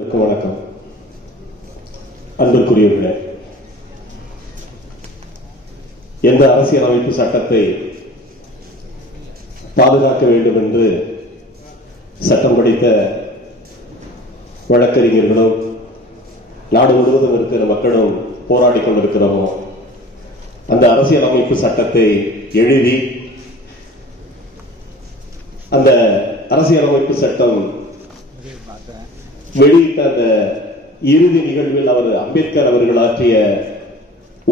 வணக்கம். அன்புக்குரியவர்களே, எந்த அரசியலமைப்பு சட்டத்தை பாதுகாக்க வேண்டும் என்று சட்டம் படித்த வழக்கறிஞர்களும் நாடு முழுவதும் இருக்கிற மக்களும் போராடிக் கொண்டிருக்கிறோமோ, அந்த அரசியலமைப்பு சட்டத்தை எழுதி அந்த அரசியலமைப்பு சட்டம் வெளியிட்ட அந்த இறுதி நிகழ்வில் அவர் அம்பேத்கர் அவர்கள் ஆற்றிய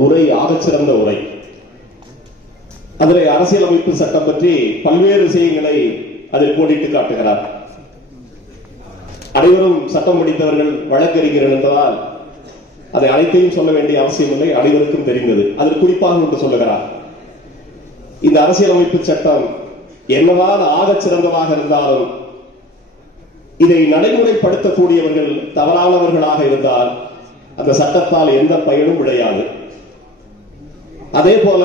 உரை ஆகச்சிறந்த உரை. அதில் அரசியலமைப்பு சட்டம் பற்றி பல்வேறு விஷயங்களை அதில் கோடிட்டு காட்டுகிறார். அனைவரும் சட்டம் படித்தவர்கள், வழக்கறிஞர்கள் என்பதால் அதை அனைத்தையும் சொல்ல வேண்டிய அவசியம் இல்லை, அனைவருக்கும் தெரிந்தது. அதில் குறிப்பாக ஒன்று சொல்லுகிறார். இந்த அரசியலமைப்பு சட்டம் என்னதான் ஆகச் சிறந்ததாக இருந்தாலும் இதை நடைமுறைப்படுத்தக்கூடியவர்கள் தவறானவர்களாக இருந்தால் அந்த சட்டத்தால் எந்த பயனும் விளையாது. அதே போல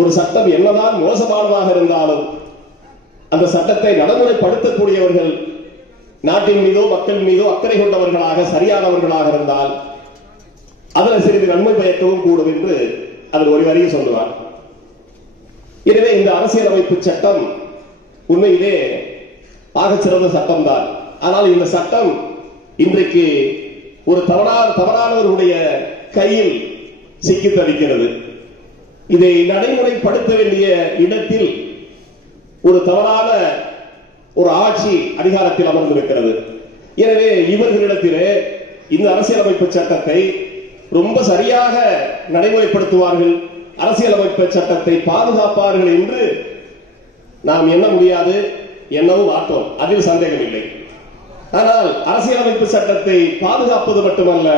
ஒரு சட்டம் என்னதான் மோசமானதாக இருந்தாலும் அந்த சட்டத்தை நடைமுறைப்படுத்தக்கூடியவர்கள் நாட்டின் மீதோ மக்கள் மீதோ அக்கறை கொண்டவர்களாக சரியானவர்களாக இருந்தால் அதில் சிறிது நன்மை பயக்கவும் கூடும் என்று அதில் ஒரு வரியை சொல்லுவார். எனவே இந்த அரசியலமைப்பு சட்டம் உண்மையிலே ஆகச்சிறந்த சட்டம் தான். ஆனால் இந்த சட்டம் இன்றைக்கு ஒரு தவறானவர்களுடைய கையில் சிக்கி தவிக்கிறது. இதை நடைமுறைப்படுத்த வேண்டிய இடத்தில் ஒரு தவறான ஒரு ஆட்சி அதிகாரத்தில் அமர்ந்திருக்கிறது. எனவே இவர்களிடத்திலே இந்த அரசியலமைப்பு சட்டத்தை ரொம்ப சரியாக நடைமுறைப்படுத்துவார்கள், அரசியலமைப்பு சட்டத்தை பாதுகாப்பார்கள் என்று நாம் எண்ண முடியாது, எண்ணவும் மாட்டோம், அதில் சந்தேகம் இல்லை. ஆனால் அரசியலமைப்பு சட்டத்தை பாதுகாப்பது மட்டுமல்ல,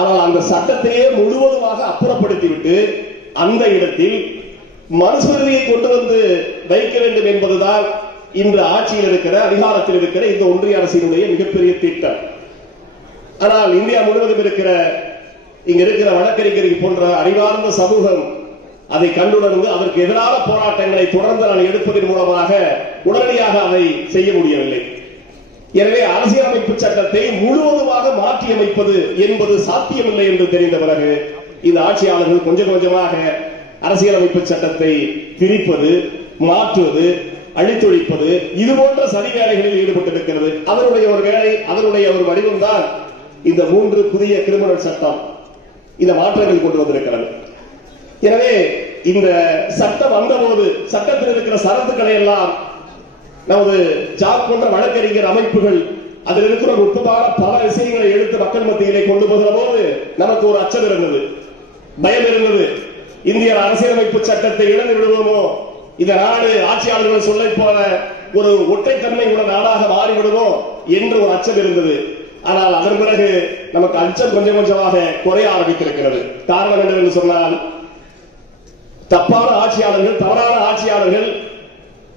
ஆனால் அந்த சட்டத்தையே முழுவதுமாக அப்புறப்படுத்திவிட்டு அந்த இடத்தில் மனுஸ்மிருதியை கொண்டு வந்து வைக்க வேண்டும் என்பதுதான் இன்று ஆட்சியில் இருக்கிற, அதிகாரத்தில் இருக்கிற இந்த ஒன்றிய அரசினுடைய மிகப்பெரிய திட்டம். ஆனால் இந்தியா முழுவதும் இருக்கிற இங்க இருக்கிற வழக்கறிஞர்கள் போன்ற அறிவார்ந்த சமூகம் அதை கண்டுணர்ந்து அதற்கு எதிரான போராட்டங்களை தொடர்ந்து நான் எடுப்பதன் மூலமாக உடனடியாக அதை செய்ய முடியவில்லை. எனவே அரசியலமைப்பு சட்டத்தை முழுவதுமாக மாற்றியமைப்பது என்பது சாத்தியமில்லை என்று தெரிந்த பிறகு இந்த ஆட்சியாளர்கள் கொஞ்சம் கொஞ்சமாக அரசியலமைப்பு சட்டத்தை திரிப்பது, மாற்றுவது, அழித்தொழிப்பது, இது போன்ற சதி வேலைகளில் ஈடுபட்டிருக்கிறது. அதனுடைய ஒரு வேலை, அதனுடைய ஒரு வடிவம் தான் இந்த 3 புதிய கிரிமினல் சட்டம், இந்த மாற்றங்கள் கொண்டு வந்திருக்கிறது. எனவே இந்த சட்டம் வந்தபோது சட்டத்தில் இருக்கிற சரத்துக்களை எல்லாம் நமது ஜாக் போன்ற வழக்கறிஞர் அமைப்புகள் அதில் இருக்கிற நுட்பமான பல விஷயங்களை எடுத்து மக்கள் மத்தியிலே கொண்டு போகிற போது நமக்கு ஒரு அச்சம் இருந்தது, பயம் இருந்தது. இந்திய அரசியலமைப்பு சட்டத்தை இழந்து விடுவோமோ, இந்த நாடு ஆட்சியாளர்கள் சொல்லை போல ஒரு ஒற்றைத்தன்மை உள்ள நாடாக மாறிவிடுமோ என்று ஒரு அச்சம் இருந்தது. ஆனால் அதன் பிறகு நமக்கு அச்சம் கொஞ்சம் கொஞ்சமாக குறைய ஆரம்பித்திருக்கிறது. காரணம் என்னவென்று சொன்னால், தப்பான ஆட்சியாளர்கள், தவறான ஆட்சியாளர்கள்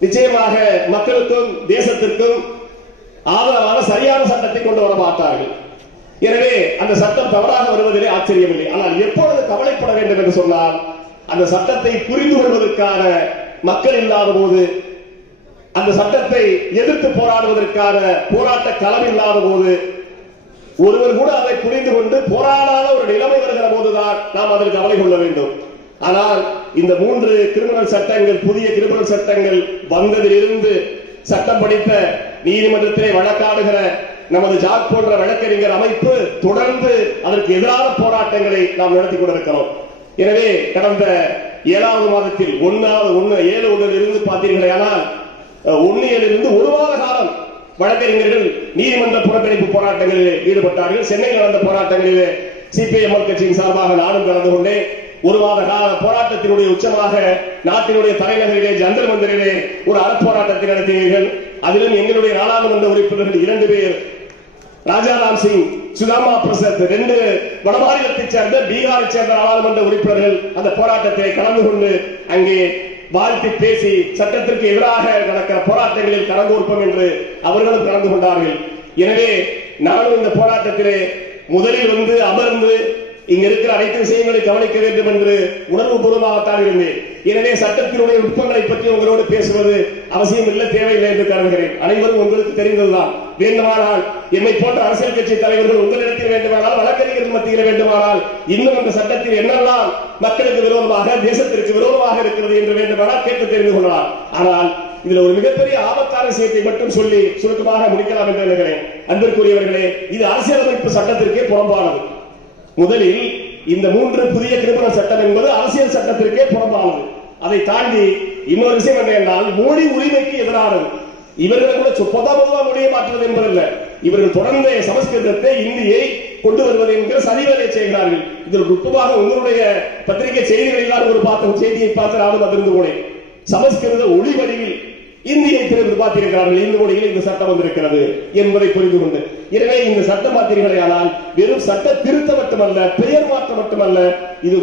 நிச்சயமாக மக்களுக்கும் தேசத்திற்கும் ஆதரவான சரியான சட்டத்தை கொண்டு வர மாட்டார்கள். எனவே அந்த சட்டம் தவறாக வருவதிலே ஆச்சரியமில்லை. ஆனால் எப்பொழுது கவலைப்பட வேண்டும் என்று சொன்னால், அந்த சட்டத்தை புரிந்து கொள்வதற்கான மக்கள் இல்லாத போது, அந்த சட்டத்தை எதிர்த்து போராடுவதற்கான போராட்ட களம் இல்லாத போது, ஒருவர் கூட அதை புரிந்து கொண்டு போராடாத ஒரு நிலைமை வருகிற போதுதான் நாம் அதில் கவலை கொள்ள வேண்டும். ஆனால் இந்த 3 கிரிமினல் சட்டங்கள், புதிய கிரிமினல் சட்டங்கள் வந்ததிலிருந்து சட்டம் படித்த நீதிமன்றத்திலே வழக்காடுகிற நமது ஜாக் போன்ற வழக்கறிஞர் அமைப்பு தொடர்ந்து அதற்கு எதிரான போராட்டங்களை நாம் நடத்தி கொண்டிருக்கிறோம். எனவே கடந்த 7வது மாதத்தில் 1/7 இருந்து பார்த்தீர்களானால் 1/7 1 மாத காலம் வழக்கறிஞர்கள் நீதிமன்ற புறக்கணிப்பு போராட்டங்களில் ஈடுபட்டார்கள். சென்னையில் நடந்த போராட்டங்களிலே சிபிஎம் கட்சியின் சார்பாக நானும் கலந்து கொண்டேன். 1 மாத கால போராட்டத்தினுடைய உச்சமாக நாட்டினுடைய தலைநகரிலே ஜந்தர் மந்திரிலே ஒரு அறப்போராட்டத்தை நடத்தினீர்கள். அதிலும் எங்களுடைய நாடாளுமன்ற உறுப்பினர்கள் 2 பேர், ராஜாராம் சிங், சுதாமா பிரசாத், 2 வடமாநிலத்தைச் சேர்ந்த பீகாரை சேர்ந்த நாடாளுமன்ற உறுப்பினர்கள் அந்த போராட்டத்தை கலந்து கொண்டு அங்கே வாழ்த்தி பேசி சட்டத்திற்கு எதிராக நடக்கிற போராட்டங்களில் கலந்து கொடுப்போம் என்று அவர்களும் கலந்து கொண்டார்கள். எனவே நானும் இந்த போராட்டத்திலே முதலில் வந்து அமர்ந்து இங்க இருக்கிற அனைத்து விஷயங்களை கவனிக்க வேண்டும் என்று உணர்வு பூர்வமாகத்தான் இருந்தேன். எனவே சட்டத்தினுடைய நுட்பங்களை பற்றி உங்களோடு பேசுவது அவசியம் இல்லை, தேவையில்லை என்று கருதுகிறேன். அனைவரும் உங்களுக்கு தெரிந்ததுதான். வேண்டுமானால் எம்மை போன்ற அரசியல் கட்சி தலைவர்கள் உங்களிடத்தில் வேண்டுமானால், வழக்கறிஞர்கள் மத்தியில் வேண்டுமானால், இன்னும் அந்த சட்டத்தில் என்னெல்லாம் மக்களுக்கு விரோதமாக, தேசத்திற்கு விரோதமாக இருக்கிறது என்று வேண்டுமானால் கேட்டு தெரிந்து கொள்ளலாம். ஆனால் இதுல ஒரு மிகப்பெரிய ஆபத்தான விஷயத்தை மட்டும் சொல்லி சுருக்கமாக முடிக்கலாம் என்று நினைக்கிறேன். அன்பிற்குரியவர்களே, இது அரசியலமைப்பு சட்டத்திற்கே புறம்பானது. முதலில் இந்த 3 புதிய கிரிமினல் சட்டம் என்பது அரசியல் சட்டத்திற்கே புறம்பானது. அதை தாண்டி இன்னொரு விஷயம் என்ன என்றால், மொழி உரிமைக்கு எதிரானது. இவர்கள் கூட பொதுவா மொழியை மாற்றுவது என்பதல்ல, இவர்கள் தொடர்ந்து சமஸ்கிருதத்தை, இந்தியை கொண்டு வருவது என்கிற சதிவேலை செய்கிறார்கள். இதில் நுட்பமாக உங்களுடைய பத்திரிகை செய்திகளில் ஒரு பார்த்த செய்தியை பார்த்து நானும் அதிர்ந்து போனேன். சமஸ்கிருத ஒளி வடிவில் இந்தியை திறந்து பார்த்திருக்கிறார்கள். இந்த மொழியில் இந்த சட்டம் வந்திருக்கிறது என்பதை புரிந்து கொண்டு, எனவே இந்த சட்டம் பார்த்தீர்களானால் வெறும் சட்ட திருத்தம் மட்டுமல்ல, பெயர் மாற்றம் மட்டுமல்ல, இது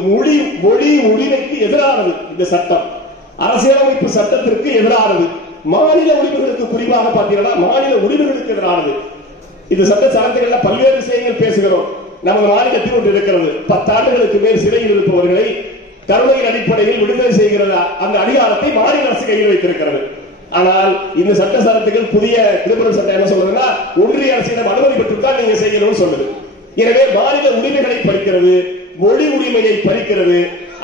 மொழி உரிமைக்கு எதிரானது. இந்த சட்டம் அரசியலமைப்பு சட்டத்திற்கு எதிரானது. மாநில உரிமைகளுக்கு குறிப்பாக பார்த்தீங்கன்னா மாநில உரிமைகளுக்கு எதிரானது. இந்த சட்ட சார்ந்த பல்வேறு விஷயங்கள் பேசுகிறோம். நமது மாநிலத்தில் ஒன்று இருக்கிறது. 10 ஆண்டுகளுக்கு மேல் சிறையில் இருப்பவர்களை கருணையின் அடிப்படையில் விடுதலை செய்கிறதா அந்த அதிகாரத்தை மாநில அரசு கையில் வைத்திருக்கிறது. ஆனால் இந்த சட்ட சட்டத்துகள் புதிய கிரிமினல் சட்டம் என்ன சொல்றதுன்னா, ஒன்றிய அரசிடம் அனுமதி பெற்றுத்தான் நீங்க செய்யணும்னு சொல்லுது. எனவே மாநில உரிமைகளை பறிக்கிறது, மொழி உரிமையை பறிக்கிறது,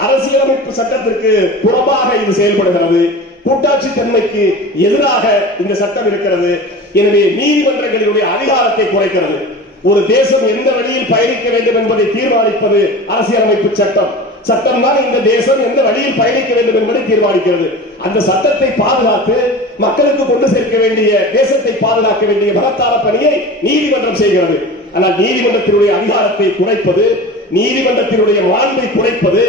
அரசியலமைப்பு சட்டத்திற்கு புறம்பாக இது செயல்படுகிறது, கூட்டாட்சி தன்மைக்கு எதிராக இந்த சட்டம் இருக்கிறது. எனவே நீதிமன்றங்களினுடைய அதிகாரத்தை குறைக்கிறது. ஒரு தேசம் எந்த வழியில் பயணிக்க வேண்டும் என்பதை தீர்மானிப்பது அரசியலமைப்பு சட்டம். சட்டம் தான் இந்த தேசம் எந்த வழியில் பயணிக்க வேண்டும் என்பதை தீர்மானிக்கிறது. அந்த சட்டத்தை பாதுகாத்து மக்களுக்கு கொண்டு சேர்க்க வேண்டிய, தேசத்தை பாதுகாக்க வேண்டிய மகத்தான பணியை நீதிமன்றம் செய்கிறது. ஆனால் நீதிமன்றத்தினுடைய அதிகாரத்தை குறைப்பது, நீதிமன்றத்தினுடைய மாண்பை குறைப்பது,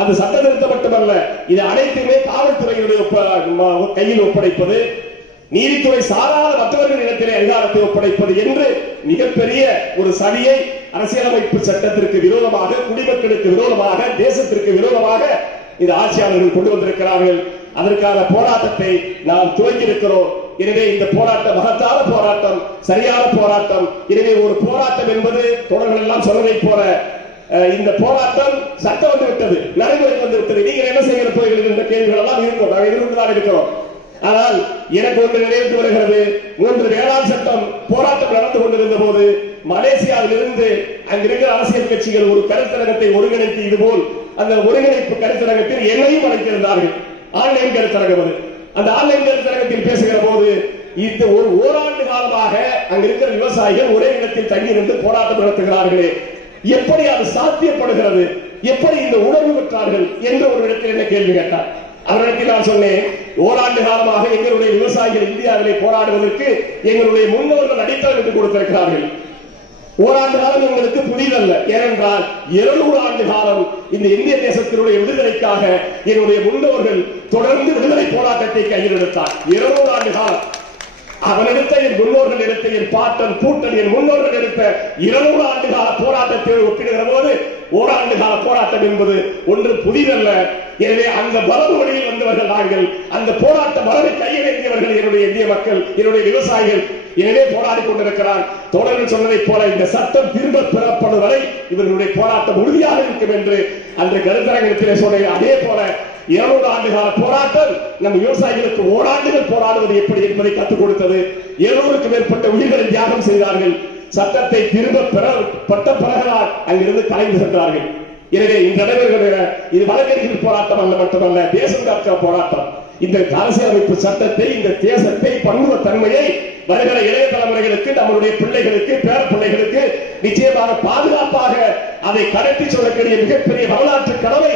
அந்த சட்ட திருத்தம் மட்டுமல்ல, இது அனைத்துமே காவல்துறையினுடைய கையில் ஒப்படைப்பது, நீதித்துறை சாராத மற்றவர்கள் இடத்திலே அதிகாரத்தை ஒப்படைப்பது என்று மிகப்பெரிய ஒரு சதியை அரசியலமைப்பு சட்டத்திற்கு விரோதமாக, குடிமக்களுக்கு விரோதமாக, தேசத்திற்கு விரோதமாக இந்த ஆட்சியாளர்கள் கொண்டு வந்திருக்கிறார்கள். அதற்கான போராட்டத்தை நாம் துவங்கி இருக்கிறோம். எனவே இந்த போராட்டம் மகத்தான போராட்டம், சரியான போராட்டம். எனவே ஒரு போராட்டம் என்பது தொடர்கள் எல்லாம் சொன்னதை போல இந்த போராட்டம் சட்டம் வந்து விட்டது, நடைமுறைக்கு வந்து விட்டது. நீங்கள் என்ன செய்ய போகிறீர்கள் என்ற கேள்விகள் எல்லாம் இருக்கும். நாங்கள் எதிர்த்துதான் இருக்கிறோம். ஆனால் எனக்கு ஒன்று நினைவுக்கு வருகிறது. 3 வேளாண் சட்டம் போராட்டம் நடந்து கொண்டிருந்த போது மலேசியாவில் இருந்து அங்கிருக்கிற அரசியல் கட்சிகள் ஒரு கருத்தரங்கத்தை ஒருங்கிணைத்து, இதுபோல் அந்த ஒருங்கிணைப்பு கருத்தரங்கத்தில் என்னையும் அழைத்திருந்தார்கள். ஆன்லைன் கருத்தரங்கம் அது. அந்த ஆன்லைன் கருத்தரங்கத்தில் பேசுகிற போது இந்த ஓராண்டு காலமாக அங்கிருக்கிற விவசாயிகள் ஒரே இடத்தில் தங்கி நின்று போராட்டம் நடத்துகிறார்களே, எப்படி அது சாத்தியப்படுகிறது, எப்படி இந்த உணர்வு பெற்றார்கள் என்று ஒரு இடத்தில் என்ன கேள்வி கேட்டார். அவரிடத்தில் நான் சொன்னேன், ஓராண்டு காலமாக எங்களுடைய விவசாயிகள் இந்தியாவிலே போராடுவதற்கு எங்களுடைய முன்னோர்கள் அடித்தளம் விட்டு கொடுத்திருக்கிறார்கள். ஓராண்டு காலம் எங்களுக்கு புதிதல்ல. ஏனென்றால் 200 ஆண்டு காலம் இந்த இந்திய தேசத்தினுடைய விடுதலைக்காக என்னுடைய முன்னோர்கள் தொடர்ந்து விடுதலை போராட்டத்தை கையில் எடுத்தார். 200 ஆண்டு காலம் அவன் எடுத்த என் முன்னோர்கள் எடுத்த, என் பாட்டன் பூட்டன் என் முன்னோர்கள் எடுத்த 200 ஆண்டு கால போராட்டத்தை ஒப்பிடுகிற போது ஓராண்டு கால போராட்டம் என்பது ஒன்று புதிதல்ல. எனவே அந்த மரபு வழியில் வந்தவர்கள் நாங்கள். அந்த போராட்ட மரபை கையிலேந்தியவர்கள் என்னுடைய இந்திய மக்கள், என்னுடைய விவசாயிகள். எனவே போராடி கொண்டிருக்கிறார். தொடர்கள் சொன்னதை போல இந்த சட்டம் திரும்ப பெறப்படும் வரை இவர்களுடைய போராட்டம் உறுதியாக இருக்கும் என்று அன்று கருத்தரங்கத்திலே சொன்னேன். அதே போல 200 ஆண்டு கால போராட்டம் நம் விவசாயிகளுக்கு ஓராண்டுகள் போராடுவது எப்படி என்பதை கற்றுக் கொடுத்தது. 700க்கும் மேற்பட்ட உயிர்களை தியாகம் செய்தார்கள். சட்டத்தை திரும்ப பெறப்பட்ட பிறகுதான் அங்கிருந்து கலைந்து சென்றார்கள். எனவே இந்த நடைபெறுகிற இது வழக்கறிஞர் போராட்டம் அல்ல, மட்டுமல்ல, தேசம் காக்கிற போராட்டம். இந்த அரசியலமைப்பு சட்டத்தை, இந்த தேசத்தை, பன்முக தன்மையை வருகிற இளைய தலைமுறைகளுக்கு, நம்மளுடைய பிள்ளைகளுக்கு, பேர பிள்ளைகளுக்கு நிச்சயமாக பாதுகாப்பாக அதை கடத்தி சொல்லக்கூடிய மிகப்பெரிய வரலாற்று கடமை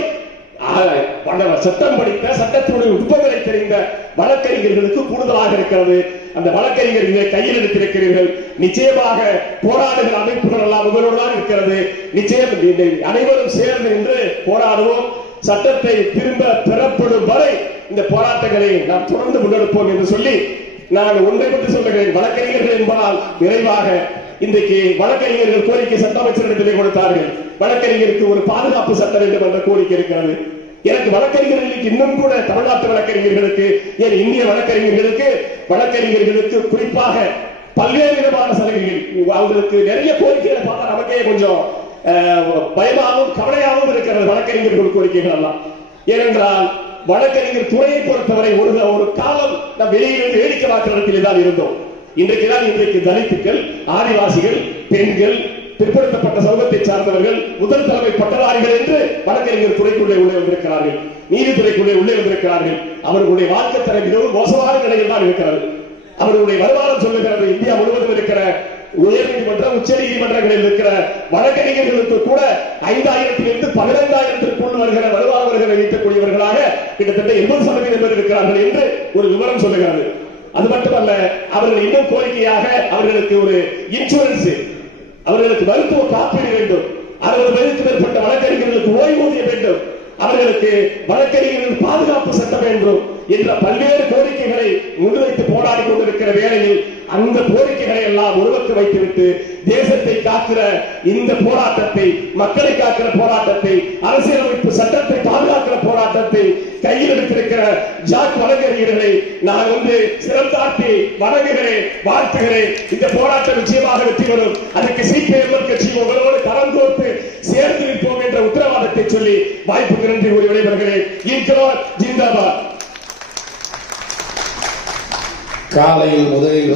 சட்டம் படித்த, சட்டத்தினுடைய நுட்பங்களை தெரிந்த வழக்கறிஞர்களுக்கு கூடுதலாக இருக்கிறது. அந்த வழக்கறிஞர்களை கையில் எடுத்திருக்கிறீர்கள். நிச்சயமாக போராடுகிற அமைப்புகள் எல்லாம் உங்களோடு தான் இருக்கிறது. நிச்சயம் அனைவரும் சேர்ந்து நின்று போராடுவோம். சட்டத்தை திரும்ப பெறப்படும் வரை இந்த போராட்டங்களை நாம் தொடர்ந்து முன்னெடுப்போம் என்று சொல்லி நான் ஒன்றை பற்றி சொல்லுகிறேன். வழக்கறிஞர்கள் என்பதால் நிறைவாக இன்றைக்கு வழக்கறிஞர்கள் கோரிக்கை சட்ட அமைச்சரிடத்திலே கொடுத்தார்கள். வழக்கறிஞருக்கு ஒரு பாதுகாப்பு சட்டம் வேண்டும் என்ற கோரிக்கை இருக்கிறது. எனக்கு வழக்கறிஞர்களுக்கு இன்னும் கூட தமிழ்நாட்டு வழக்கறிஞர்களுக்கு, ஏன் இந்திய வழக்கறிஞர்களுக்கு குறிப்பாக பல்வேறு விதமான சலுகைகள், அவங்களுக்கு நிறைய கோரிக்கைகளை பார்த்தா நமக்கே கொஞ்சம் பயமாகவும் கவலையாகவும் இருக்கிறது வழக்கறிஞர்கள் கோரிக்கைகள் எல்லாம். ஏனென்றால் வழக்கறிஞர் துறையை பொறுத்தவரை ஒரு காலம் நாம் வெளியிலிருந்து வேடிக்கை பார்க்கிற இடத்திலே தான் இருந்தோம். இன்றைக்கு தலித்துக்கள், ஆதிவாசிகள், பெண்கள், பிற்படுத்தப்பட்ட சமூகத்தை சார்ந்தவர்கள், முதல் தலைமை பட்டதாரிகள் என்று வழக்கறிஞர் துறைக்குள்ளே உள்ளே வந்திருக்கிறார்கள், நீதித்துறைக்குள்ளே உள்ளே வந்திருக்கிறார்கள். அவர்களுடைய வாழ்க்கை தரம் மிகவும் மோசமான நிலையில் தான் இருக்கிறது. அவர்களுடைய வருமானம் சொல்லுகிறது இந்தியா முழுவதும் இருக்கிற உயர்நீதிமன்றம், உச்ச நீதிமன்றங்களில் இருக்கிற வழக்கறிஞர்களுக்கு கூட 5000 15,000 வருகிற வருவானவர்களை வைக்கக்கூடியவர்களாக கிட்டத்தட்ட 80% பேர் இருக்கிறார்கள் என்று ஒரு விவரம் சொல்லுகிறது. அது மட்டுமல்ல, அவர்கள் இன்னும் கோரிக்கையாக அவர்களுக்கு ஒரு இன்சூரன்ஸ், அவர்களுக்கு மருத்துவ காப்பீடு வேண்டும், 60 வயதுக்கு மேற்பட்ட வழக்கறிஞர்களுக்கு ஓய்வூதியம் வேண்டும், அவர்களுக்கு வழக்கறிஞர்கள் பாதுகாப்பு சட்டம் வேண்டும் என்ற பல்வேறு கோரிக்கைகளை முன்வைத்து போராடி கொண்டிருக்கிற வேளையில் அந்த கோரிக்கைகளை எல்லாம் உருவக்க வைத்துவிட்டு தேசத்தை காக்கிற இந்த போராட்டத்தை, மக்களை காக்கிற போராட்டத்தை, அரசியலமைப்பு சட்டத்தை பாதுகாக்கிற போராட்டத்தை கையில் எடுத்திருக்கிற ஜாக் வழக்கறிஞர்களை நான் சிரம் தாழ்த்தி வணங்குகிறேன், வாழ்த்துகிறேன். இந்த போராட்டம் நிச்சயமாக வெற்றி பெறும். அதற்கு சிபிஎம் கட்சி உங்களோடு கரம் கோர்த்து சேர்ந்து நிற்போம் என்ற உத்தரவாதத்தை சொல்லி வாய்ப்புக்கு நன்றி கூறி விடைபெறுகிறேன். இன்கிலாப் ஜிந்தாபாத். காலையில் முதலில்